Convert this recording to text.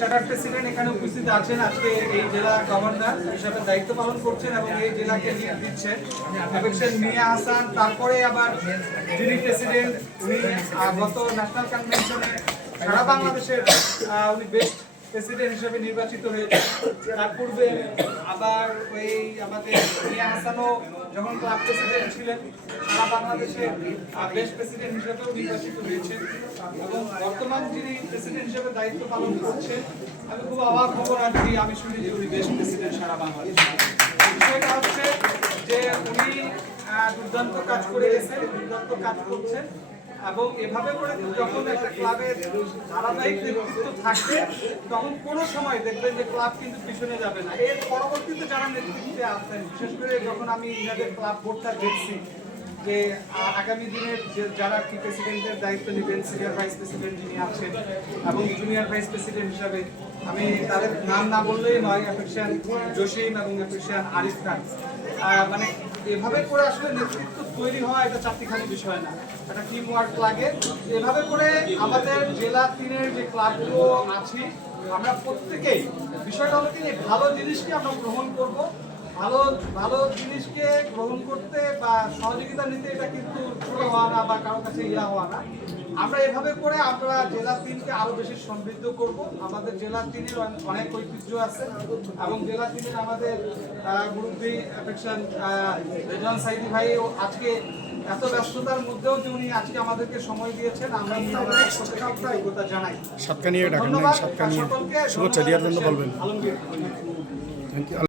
Charter president এখানে উপস্থিত আছেন। আজকে এই জেলা গভর্নর হিসাবে দায়িত্ব পালন করছেন এবং এই জেলাকে লিড দিচ্ছেন অ্যাফেকশন মিয়া হাসান। তারপরে আবার যিনি প্রেসিডেন্ট উনি গত ন্যাশনাল কনভেনশনে সারা বাংলাদেশের উনি বেস্ট প্রেসিডেন্ট হিসেবে নির্বাচিত হয়েছেন। তার পূর্বে আবার ওই আমাদের মিয়া হাসানও যখন ক্লাব প্রেসিডেন্ট ছিলেন সারা বাংলাদেশের বেস্ট প্রেসিডেন্ট হিসেবেও নির্বাচিত হয়েছেন এবং বর্তমান যিনি প্রেসিডেন্ট হিসেবে দায়িত্ব পালন করছেন আমি খুব অবাক হব না যদি আমি শুনি যে উনি বেস্ট প্রেসিডেন্ট সারা বাংলাদেশ। বিষয়টা হচ্ছে যে উনি দুর্দান্ত কাজ করে গেছেন, দুর্দান্ত কাজ করছেন এবং এভাবে করে যখন একটা ক্লাবের ধারাবাহিক নেতৃত্ব থাকবে তখন কোনো সময় দেখবেন যে ক্লাব কিন্তু পিছনে যাবে না। এর পরবর্তীতে যারা নেতৃত্বে আছেন, বিশেষ করে যখন আমি ইনাদের ক্লাব বোর্ডটা দেখছি যে আগামী দিনের যে যারা কি প্রেসিডেন্টের দায়িত্ব নেবেন, সিনিয়র ভাইস প্রেসিডেন্ট যিনি আছেন এবং জুনিয়র ভাইস প্রেসিডেন্ট হিসাবে আমি তাদের নাম না বললেই নয়, অ্যাফেকশন জসিম এবং অ্যাফেকশন আরিফ খান। মানে এভাবে করে আসলে নেতৃত্ব তৈরি হওয়া এটা চারটিখানি বিষয় না, একটা টিম ওয়ার্ক লাগে। এভাবে করে আমাদের জেলা 3-এর যে ক্লাবগুলো আছে আমরা প্রত্যেকেই বিষয়টা হলো কি ভালো জিনিসকে আমরা গ্রহণ করব, ভালো ভালো জিনিসকে গ্রহণ করতে বা সহযোগিতা নিতে এটা কিন্তু ছোট হওয়া না বা কারোর কাছে ইয়া হওয়া না। আমরা এভাবে করে আমরা জেলা 3কে আরো বেশি সমৃদ্ধ করব। আমাদের জেলা 3-এর অনেক ঐতিহ্য আছে এবং জেলা 3-এর আমাদের মুরব্বী অ্যাফেকশন রেজওয়ান সাইদি ভাই আজকে এত ব্যস্ততার মধ্যেও যে উনি আজকে আমাদেরকে সময় দিয়েছেন আমরা কৃতজ্ঞতা জানাই। সাতকানিয়া ডাকেন, সাতকানিয়া শুভেচ্ছা দেওয়ার জন্য বলবেন।